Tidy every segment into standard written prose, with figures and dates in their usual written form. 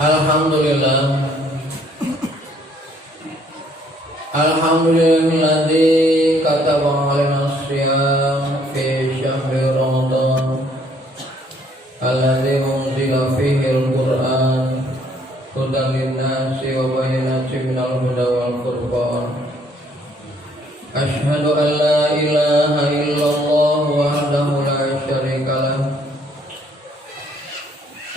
Alhamdulillah. Alhamdulillahilladzi kataba 'alaina as-siyam fi syahri Ramadan alladzi unzila fihi al-Qur'an hudan lin-nasi wa bayyinatin minal huda wal furqan. Asyhadu an la ilaha illallah wahdahu la syarika lah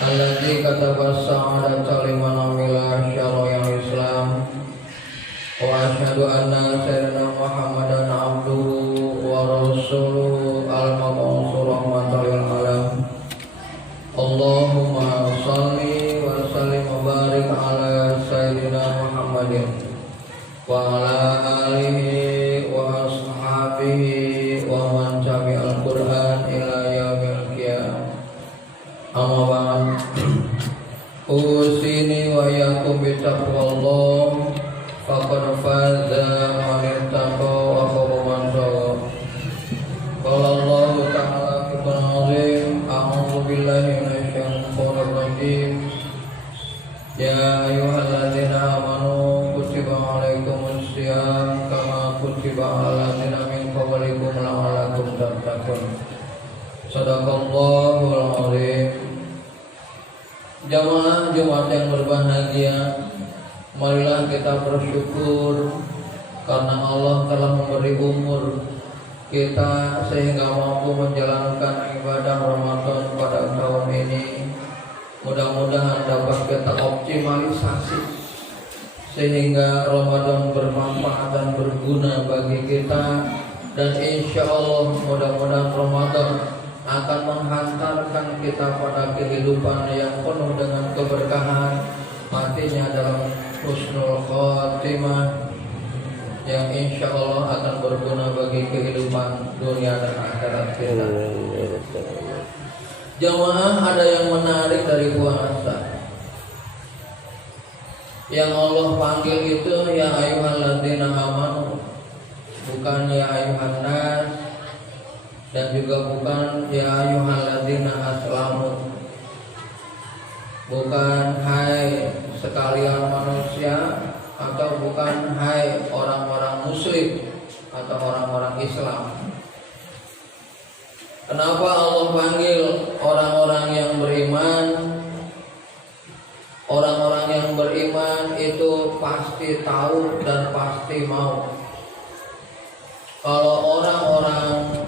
alladzi kataba as-sa'adata liman amila syara'il Islam. Wa asyhadu anna sayyidina Muhammadan abduhu wa rasuluhu al-mab'uts rahmatan lil alamin. Allahumma shalli wa sallim wa barik ala sayyidina Muhammadin wa ala alihi wa ashabihi wa man tabi'al Qur'an ila yaumil qiyamah. Amma ba'd. Usini wa yakum bi taqwallah faqad faza man ittaqa wa khaba man sawa. Qala Allah ta'ala fi Qur'anil a'udzu billahi minasy syaithanir rajim. Ya ayyuhalladzina amanu kutiba 'alaikumus syiyam kama kutiba 'alal ladzina min qablikum la'allakum tattaqun. Shadaqallahul 'azim. Jamaah Jumat yang berbahagia, marilah kita bersyukur karena Allah telah memberi umur kita sehingga mampu menjalankan ibadah Ramadan pada tahun ini. Mudah-mudahan dapat kita optimalisasi sehingga Ramadan bermanfaat dan berguna bagi kita, dan insya Allah mudah-mudahan Ramadan akan menghantarkan kita pada kehidupan yang penuh dengan keberkahan, matinya dalam husnul khotimah yang insya Allah akan berguna bagi kehidupan dunia dan akhirat kita. Jamaah, ada yang menarik dari puasa. Yang Allah panggil itu ya ayyuhalladzina amanu, bukan ya ayyuhan nas, dan juga bukan ya ayyuhalladzina aslamu, bukan hai sekalian manusia, atau bukan hai orang-orang muslim atau orang-orang Islam. Kenapa Allah panggil orang-orang yang beriman? Orang-orang yang beriman itu pasti tahu dan pasti mau. Kalau orang-orang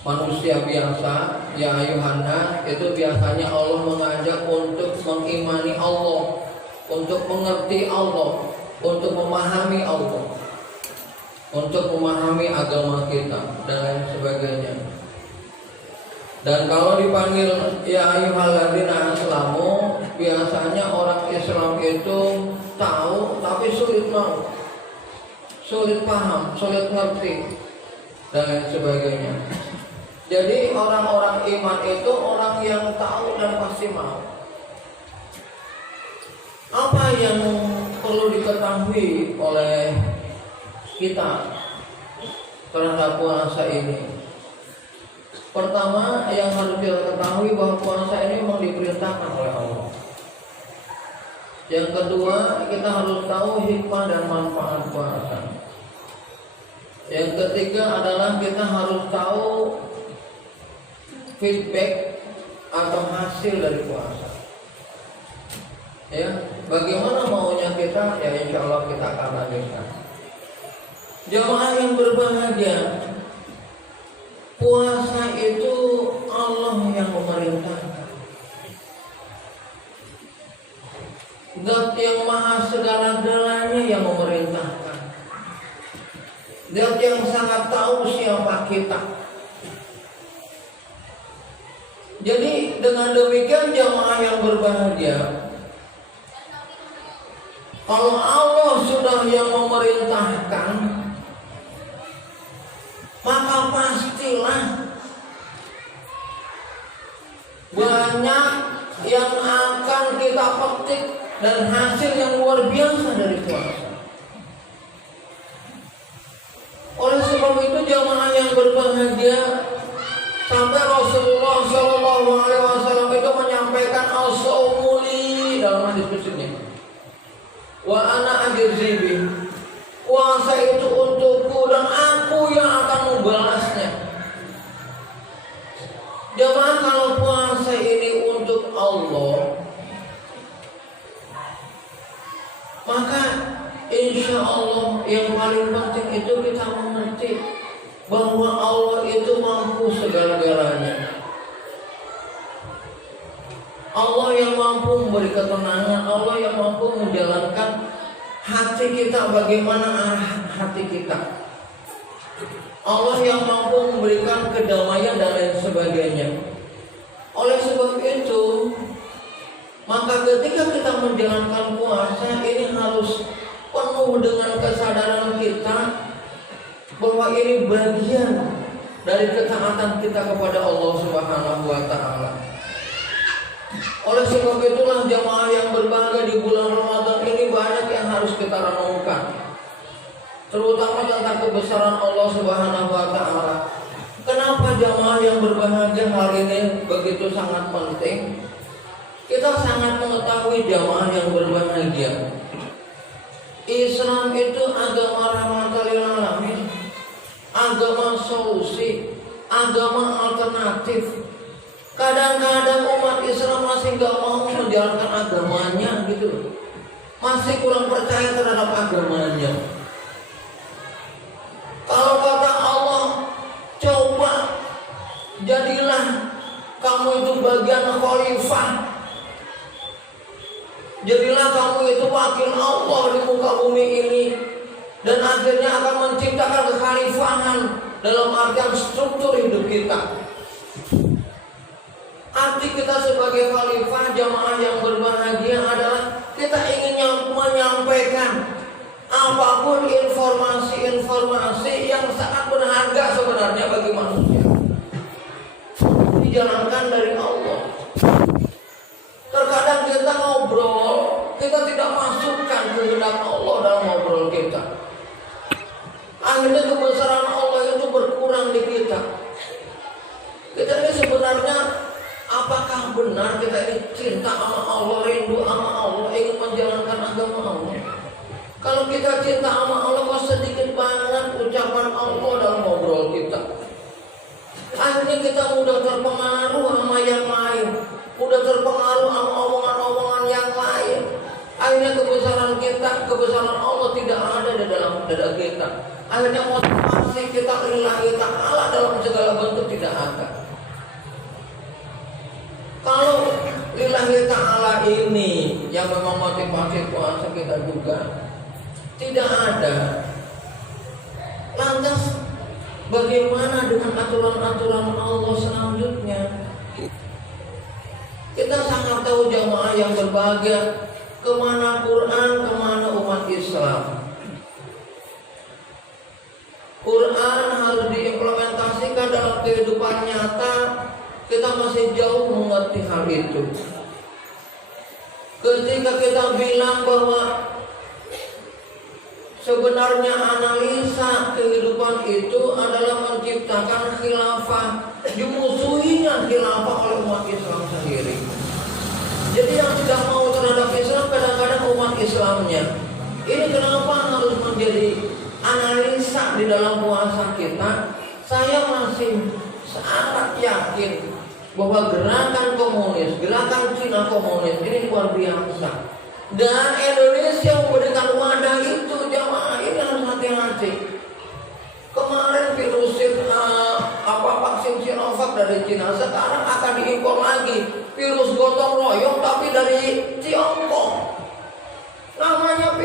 manusia biasa, ya ayuhan nas, itu biasanya Allah mengajak untuk mengimani Allah, untuk mengerti Allah, untuk memahami Allah, untuk memahami agama kita dan lain sebagainya. Dan kalau dipanggil ya ayyuhalladzina aslamu, biasanya orang Islam itu tahu tapi sulit mau, sulit paham, sulit ngerti dan lain sebagainya. Jadi orang-orang iman itu orang yang tahu dan pasti mau. Apa yang perlu diketahui oleh kita terhadap puasa ini? Pertama yang harus kita ketahui bahwa puasa ini memang diperintahkan oleh Allah. Yang kedua, kita harus tahu hikmah dan manfaat puasa. Yang ketiga adalah kita harus tahu feedback atau hasil dari puasa. Ya, bagaimana maunya kita? Ya insya Allah kita akan lanjutkan. Jamaah yang berbahagia, puasa itu Allah yang memerintahkan. Zat yang maha segala-galanya yang memerintahkan. Zat yang sangat tahu siapa kita. Jadi dengan demikian jamaah yang berbahagia, kalau Allah sudah yang memerintahkan, maka pastilah banyak yang akan kita petik dan hasil yang luar biasa dari puasa. Oleh sebab itu jamaah yang berbahagia, sampai Rasulullah SAW itu menyampaikan as-saumu li sini. Wa ana ajzibi. Puasa itu untukku dan aku yang akan membalasnya. Jemaah, kalau puasa ini untuk Allah, maka insya Allah yang paling penting itu kita mengerti bahwa Allah itu mampu segala-galanya. Allah yang mampu memberi ketenangan, Allah yang mampu menjalankan hati kita bagaimana arah hati kita. Allah yang mampu memberikan kedamaian dan lain sebagainya. Oleh sebab itu, maka ketika kita menjalankan puasa ini harus penuh dengan kesadaran kita bahwa ini bagian dari ketaatan kita kepada Allah Subhanahu wa taala. Oleh sebab itulah jamaah yang berbahagia di bulan Ramadan ini banyak yang harus kita renungkan, terutama tentang kebesaran Allah Subhanahu wa taala. Kenapa jamaah yang berbahagia hal ini begitu sangat penting? Kita sangat mengetahui jamaah yang berbahagia, Islam itu agama rahmatan lil alamin, agama solusi, agama alternatif. Kadang-kadang umat Islam masih gak mau menjalankan agamanya gitu, masih kurang percaya terhadap agamanya. Kalau kata Allah, coba jadilah kamu itu bagian khalifah, jadilah kamu itu wakil Allah di muka bumi ini, dan akhirnya akan menciptakan kekhalifahan dalam artian struktur hidup kita. Arti kita sebagai khalifah jamaah yang berbahagia adalah kita ingin menyampaikan apapun informasi-informasi yang sangat berharga sebenarnya bagi manusia, dijalankan dari Allah. Terkadang kita ngobrol, kita tidak masukkan kehendak Allah dalam ngobrol kita. Akhirnya kebesaran Allah itu berkurang di kita. Kita ini sebenarnya, apakah benar kita ini cinta sama Allah, rindu sama Allah, ingin menjalankan agama Allah? Kalau kita cinta sama Allah, kok sedikit banget ucapan Allah dalam ngobrol kita. Akhirnya kita mudah terpengaruh sama yang lain, mudah terpengaruh sama omongan-omongan yang lain. Akhirnya kebesaran Allah tidak ada di dalam dada kita. Akhirnya motivasi kita lillahi ta'ala dalam segala bentuk tidak ada. Kalau lillahi ta'ala ini yang memang motivasi puasa kita juga tidak ada, lantas bagaimana dengan aturan-aturan Allah selanjutnya? Kita sangat tahu jamaah yang berbahagia, kemana Quran, kemana umat Islam. Quran harus diimplementasikan dalam kehidupan nyata. Kita masih jauh mengerti hal itu. Ketika kita bilang bahwa sebenarnya analisa kehidupan itu adalah menciptakan khilafah, dimusuhinya khilafah oleh umat Islam sendiri. Jadi yang tidak mau terhadap Islam kadang-kadang umat Islamnya. Ini kenapa harus menjadi analisa di dalam puasa kita? Saya masih sangat yakin bahwa gerakan komunis, gerakan Cina komunis ini luar biasa. Dan Indonesia memberikan wadah itu, jamaah ini harus hati-hati. Kemarin virus vaksin Sinovac dari Cina, sekarang akan diimpor lagi virus gotong royong tapi dari Tiongkok. Namanya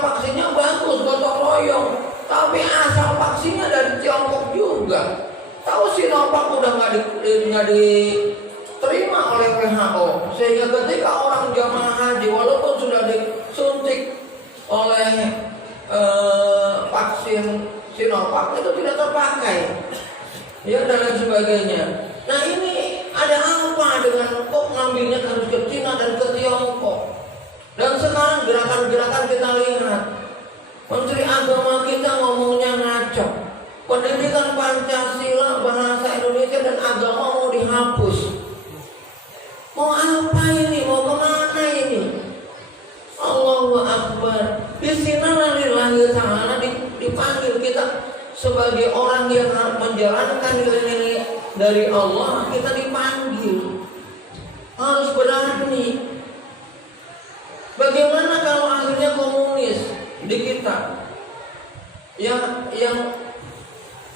vaksinnya bagus, gotong royong, tapi asal vaksinnya dari Tiongkok juga. Tahu Sinovac udah nggak diterima oleh WHO, sehingga ketika orang jamaah haji walaupun sudah disuntik oleh vaksin Sinovac itu tidak terpakai, ya, dan lain sebagainya. Nah, ini ada apa dengan kok ngambilnya harus ke Cina dan ke Tiongkok? Dan sekarang gerakan-gerakan kita lihat, Menteri Agama kita ngomongnya ngaco. Pendidikan Pancasila, bahasa Indonesia dan agama mau dihapus. Mau apa ini? Mau kemana ini? sebagai orang yang menjalankan nilai-nilai dari Allah, kita dipanggil harus berani. Bagaimana kalau akhirnya komunis di kita yang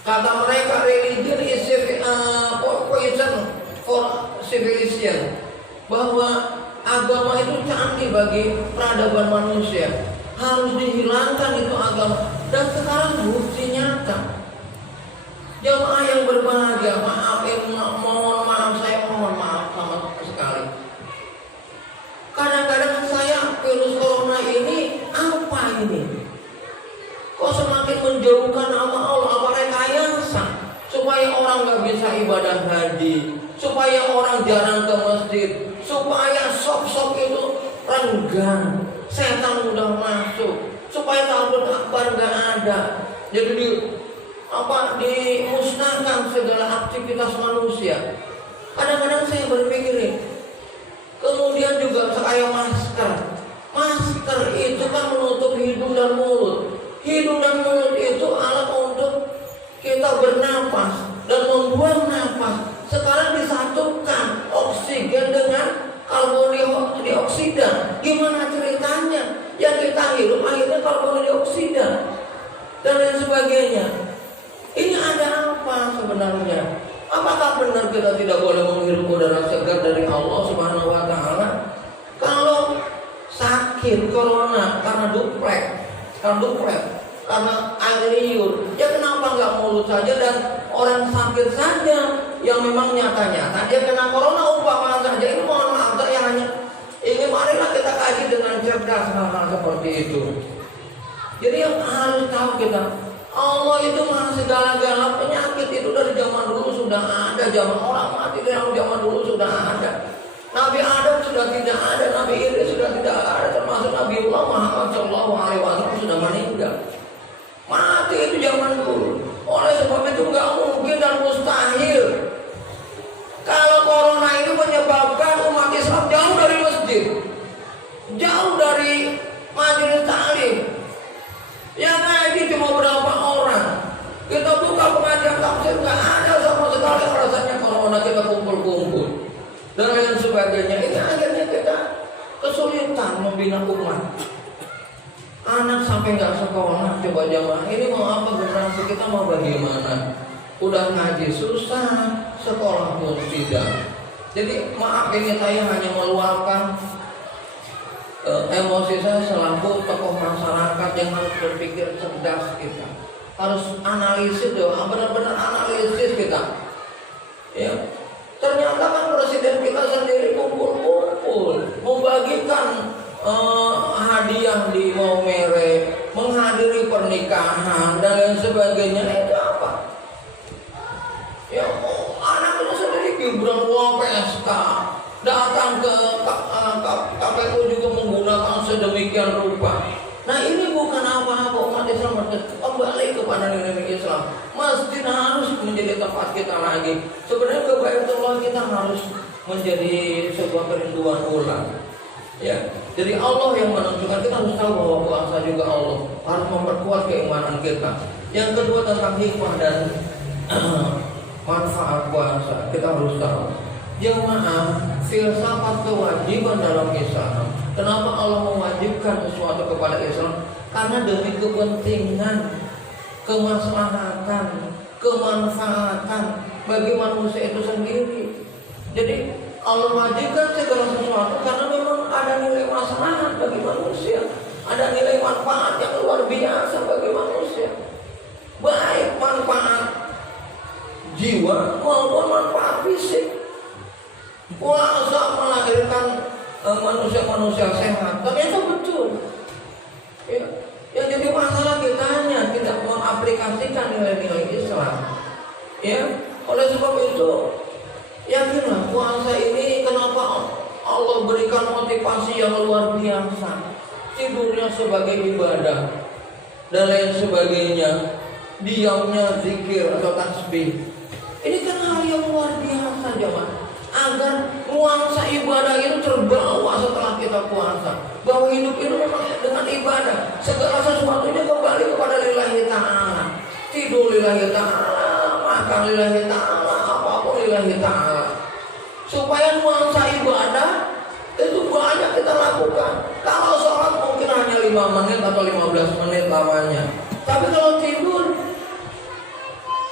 kata mereka religion is poison for civilization, bahwa agama itu canggih bagi peradaban manusia, harus dihilangkan itu agama. Dan sekarang bukti nyata. Jamaah yang berbahagia, mohon maaf, saya mohon maaf sama sekali. Kadang-kadang saya virus corona ini apa ini? Kok semakin menjauhkan nama Allah? Apa rekayasa supaya orang nggak bisa ibadah haji, supaya orang jarang ke masjid, supaya shop-shop itu renggang, setan mudah masuk, supaya tahun akbar nggak ada. Jadi dimusnahkan segala aktivitas manusia. Kadang-kadang saya berpikir, kemudian juga kayak masker itu kan menutup hidung dan mulut. Hidung dan mulut itu alat untuk kita bernapas dan membuang napas. Sekarang disatukan oksigen dengan karbon dioksida. Gimana ceritanya? Yang kita hirup akhirnya karbon dioksida dan lain sebagainya. Ini ada apa sebenarnya? Apakah benar kita tidak boleh menghirup udara segar dari Allah Subhanahu wa taala? Kalau sakit corona karena duplex, karena air liur, ya kenapa nggak mulut saja dan orang sakit saja yang memang nyata-nyata dia kena corona umpama saja. Ini mohon maaf, saya hanya ingin marilah kita kaji dengan cerdas hal-hal seperti itu. Jadi yang harus tahu kita, Allah itu maha segala-gala. Penyakit itu dari zaman dulu sudah ada, zaman orang mati dari zaman dulu sudah ada. Nabi Adam sudah tidak ada, Nabi Idris sudah tidak ada, termasuk Nabiullah Muhammad SAW sudah meninggal. Mati itu zaman dulu. Oleh sebab itu nggak mungkin dan mustahil kalau corona itu menyebabkan umat Islam jauh dari masjid, jauh dari majelis taklim. Yang ngaji cuma berapa orang. Kita buka pengajian tafsir nggak ada sama sekali rasanya corona, kita kumpul-kumpul dan lain sebagainya. Ini akhirnya kita kesulitan membina umat. Anak sampai nggak sekolah, coba jamaah. Ini mau apa generasi kita mau bagaimana? Udah ngaji susah, sekolah pun tidak. Jadi maaf ini saya hanya meluapkan emosi saya selaku tokoh masyarakat yang harus berpikir cerdas. Kita harus analisis doa, benar-benar analisis kita. Ya, ternyata kan presiden kita sendiri kumpul-kumpul, membagikan hadiah di Maumere, menghadiri pernikahan dan lain sebagainya. Itu apa? Ya, anak itu sendiri Gibran PSK datang ke KPU juga menggunakan sedemikian rupa. Nah ini bukan apa-apa, umat Islam kembali kepada nilai Islam. Masjid harus menjadi tempat kita lagi. Sebenarnya ke Baitullah kita harus menjadi sebuah kerinduan ulang. Ya, jadi Allah yang menentukan. Kita harus tahu bahwa puasa juga Allah, harus memperkuat keimanan kita. Yang kedua tentang hikmah dan manfaat puasa, kita harus tahu. Jemaah, filsafat kewajiban dalam Islam. Kenapa Allah mewajibkan sesuatu kepada Islam? Karena demi kepentingan, kemaslahatan, kemanfaatan bagi manusia itu sendiri. Jadi Allah wajibkan segala sesuatu karena memang ada nilai maslahat bagi manusia, ada nilai manfaat yang luar biasa bagi manusia, baik manfaat jiwa maupun manfaat fisik. Puasa melahirkan manusia-manusia sehat, ternyata betul. Ya, yang jadi masalah kita hanya tidak mengaplikasikan nilai-nilai Islam. Ya, oleh sebab itu, yakinlah puasa ini kenapa Allah berikan motivasi yang luar biasa. Tidurnya sebagai ibadah dan lain sebagainya, diamnya zikir atau tasbih. Ini kan hal yang luar biasa, jemaah. Agar nuansa ibadah itu terbawa setelah kita puasa, bahwa hidup itu memang dengan ibadah, segala sesuatunya kembali kepada lillahi ta'ala. Tidur lillahi ta'ala, makan lillahi ta'ala, apapun lillahi ta'ala. Supaya nuansa ibadah itu banyak kita lakukan. Kalau sholat mungkin hanya 5 menit atau 15 menit lamanya. Tapi kalau tidur,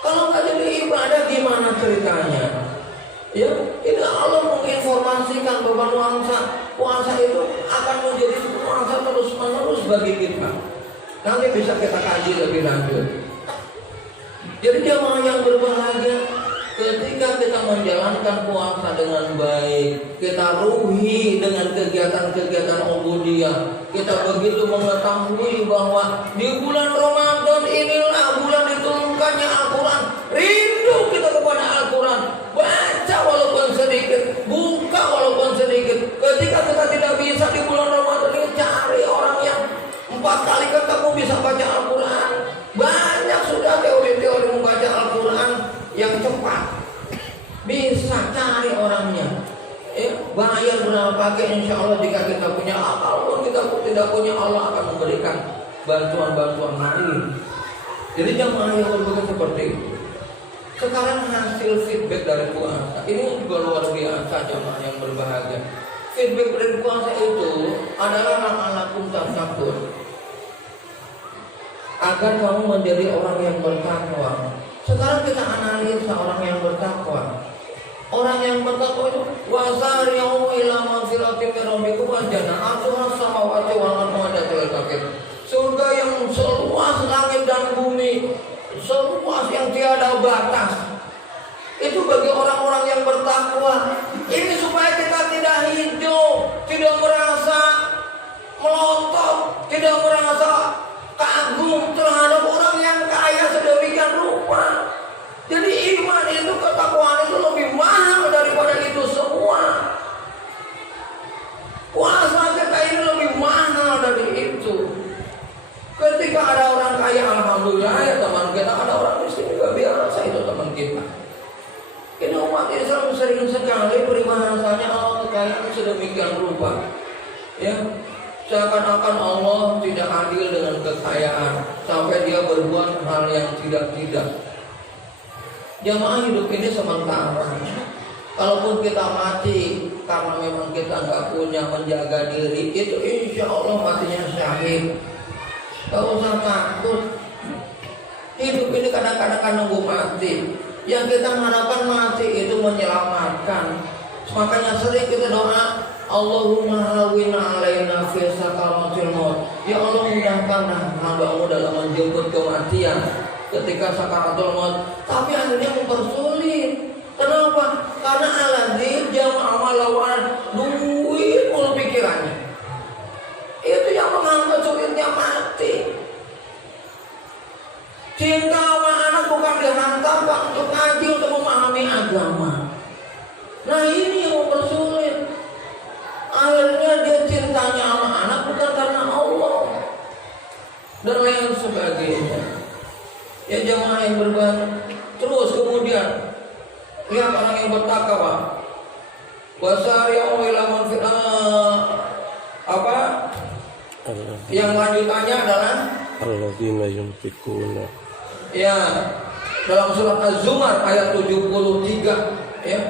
kalau nggak jadi ibadah gimana ceritanya? Ya, ini Allah menginformasikan bahwa nuansa puasa itu akan menjadi nuansa terus menerus bagi kita. Nanti bisa kita kaji lebih lanjut. Jadi jamaah yang berbahagia, ketika kita menjalankan puasa dengan baik, kita ruhi dengan kegiatan-kegiatan ubudiyah, kita begitu mengetahui bahwa di bulan Ramadan inilah bulan diturunkannya Al-Quran. Rindu kita kepada Al-Quran, baca walaupun sedikit, buka walaupun sedikit. Ketika kita tidak bisa di bulan Ramadan ini, cari orang yang 4 kali ketemu bisa baca Al-Quran. Banyak sudah teori-teori membaca Al-Quran yang cepat. Bisa cari orangnya. Bayar berapa pakai, insya Allah jika kita punya. Kalau kita tidak punya, Allah akan memberikan bantuan-bantuan lain. Jadi jamaah yang berbagai seperti itu. Sekarang hasil feedback dari puasa ini juga luar biasa jamaah yang berbahagia. Feedback dari puasa itu adalah la'alakum tattaqun, agar kamu menjadi orang yang bertakwa. Sekarang kita analisa orang yang bertakwa. Orang yang bertakwa itu wasari'u ila magfiratin min rabbikum wa jannatun samawati wal ardi. Surga yang seluas langit dan bumi, seluas yang tiada batas. Itu bagi orang-orang yang bertakwa. Ini supaya kita tidak hidup, tidak merasa melotot, tidak merasa kagum terhadap orang yang kaya sedemikian rupa. Jadi iman itu, ketakwaan itu lebih mahal daripada itu semua. Puasa kita ini lebih mahal dari itu. Ketika ada orang kaya, alhamdulillah ya teman kita, ada orang miskin juga biasa, itu teman kita. Ini umat Islam sering sekali peribahasanya Allah kekayaan sedemikian rupa. Ya, seakan-akan Allah tidak adil dengan kekayaan sampai dia berbuat hal yang tidak-tidak. Jamaah hidup ini sementara. Kalaupun kita mati karena memang kita nggak punya menjaga diri, itu insya Allah matinya syahid. Gak usah takut. Hidup ini kadang-kadang kan nunggu mati. Yang kita harapkan mati itu menyelamatkan. Makanya sering kita doa, Allahumma hawin alaina fi sakaratil maut. Ya Allah, mudahkanlah hamba-Mu dalam menjemput kematian ketika sakaratul maut. Tapi akhirnya mempersulit. Kenapa? Karena aladzi jama'a malawan, duit mulu pikirannya. Itu yang menghambat sulitnya mati. Cinta sama anak bukan dihantarkan untuk ngaji, untuk memahami agama. Nah ini yang mempersulit. Akhirnya dia cintanya sama anak bukan karena Allah dan lain sebagainya. Ya jamaah yang berbahagia. Terus kemudian lihat orang yang bertakwa. Wasari'u ila magfirah. Apa? Yang lanjutannya adalah alladzina yunfiquna. Ya, dalam surat Az-Zumar ayat 73 ya.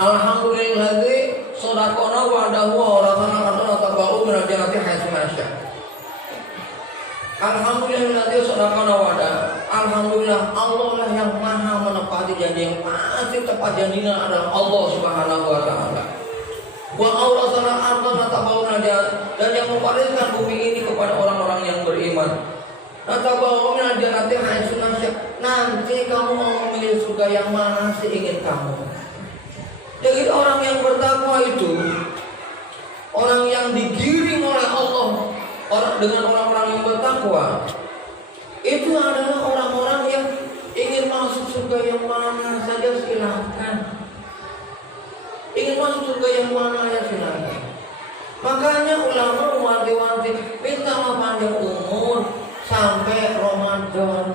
Alhamdulilladzi shadaqana wa'dahu wa rasana atana tabaru min al-jannati haitsu masya. Alhamdulilladzi shadaqana wa'dahu. Alhamdulillah, Allah lah yang maha menepati janji. Yang pasti tepat janjinya adalah Allah Subhanahu wa taala. Wa awrasana ardana tabawuna, dan yang mewariskan bumi ini kepada orang-orang yang beriman. Natabawuna jannati haitsu nasya. Nanti kamu mau memilih surga yang mana sih ingin kamu. Jadi orang yang bertakwa itu orang yang digiring oleh Allah. Dengan orang-orang yang bertakwa itu adalah orang-orang yang ingin masuk surga yang mana saja silahkan. Ingin masuk surga yang mana ya silakan. Makanya ulama wanti-wanti minta panjang umur sampai Ramadan.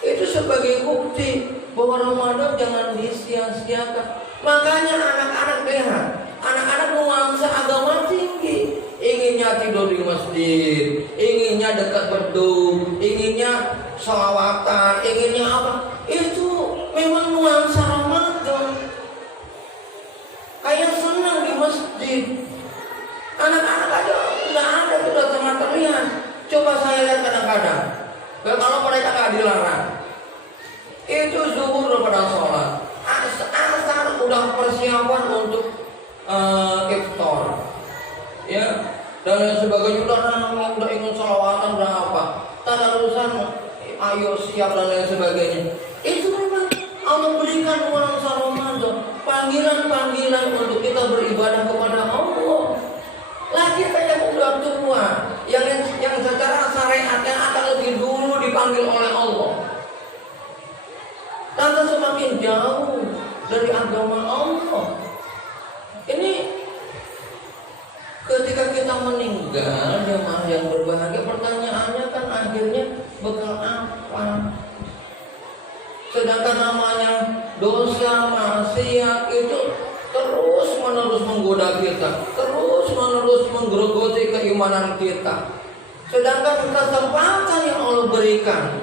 Itu sebagai bukti bahwa Ramadan jangan disia-siakan. Makanya anak-anak lihat, anak-anak nuansa agama tinggi. Inginnya tidur di masjid, inginnya dekat beduk, inginnya sholawatan, inginnya apa? Itu memang nuansa Ramadan. Kayak senang di masjid. Anak-anak aja nggak ada sudah sangat terlihat. Coba saya lihat kadang-kadang. Kalau mereka nggak dilarang, itu zuhur udah pada sholat, asar udah persiapan untuk iftar, ya, dan lain sebagainya udah ingin sholawatan udah apa, tadarusan, ayo siap dan lain sebagainya. Itu memang Allah berikan nuansa Ramadan, panggilan-panggilan untuk kita beribadah kepada Allah. Lagi kayak udah tua, yang secara syariatnya akan lebih dulu dipanggil oleh Allah. Karena semakin jauh dari agama Allah. Ini ketika kita meninggal, jemaah yang berbahagia, pertanyaannya kan akhirnya bekal apa? Sedangkan namanya dosa, maksiat itu terus menerus menggoda kita, terus menerus menggerogoti keimanan kita. Sedangkan kesempatan yang Allah berikan,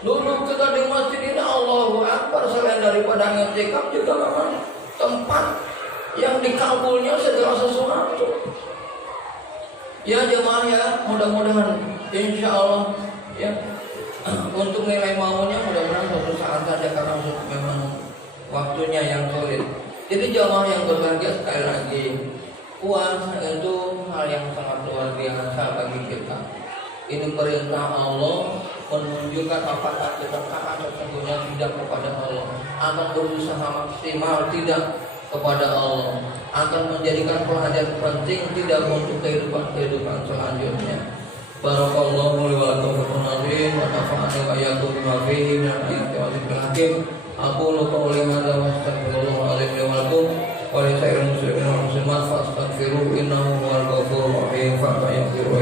dulu kita di masjid ini Allahu Akbar, selain daripada i'tikaf juga memang tempat yang dikabulnya segala sesuatu. Ya jemaah ya, mudah-mudahan insya Allah ya, untuk nilai maunya mudah-mudahan suatu saat saja, karena memang waktunya yang sulit. Jadi jemaah yang berbahagia, sekali lagi, puasa itu hal yang sangat luar biasa bagi kita. Ini perintah Allah menunjukkan apakah kita taat sesungguhnya tidak kepada Allah, akan berusaha maksimal tidak kepada Allah, akan menjadikan pelajaran penting tidak untuk kehidupan selanjutnya. Barakallahu li wa lakum fil Qur'an wa nafa'ani wa iyyakum bima fihi min al-ayati wa dhikril hakim. Aqulu qawli hadza wa astaghfirullah li wa lakum wa li sairil muslimin wal muslimat fastaghfiruhu innahu huwal ghafurur rahim. Fa yaghfiru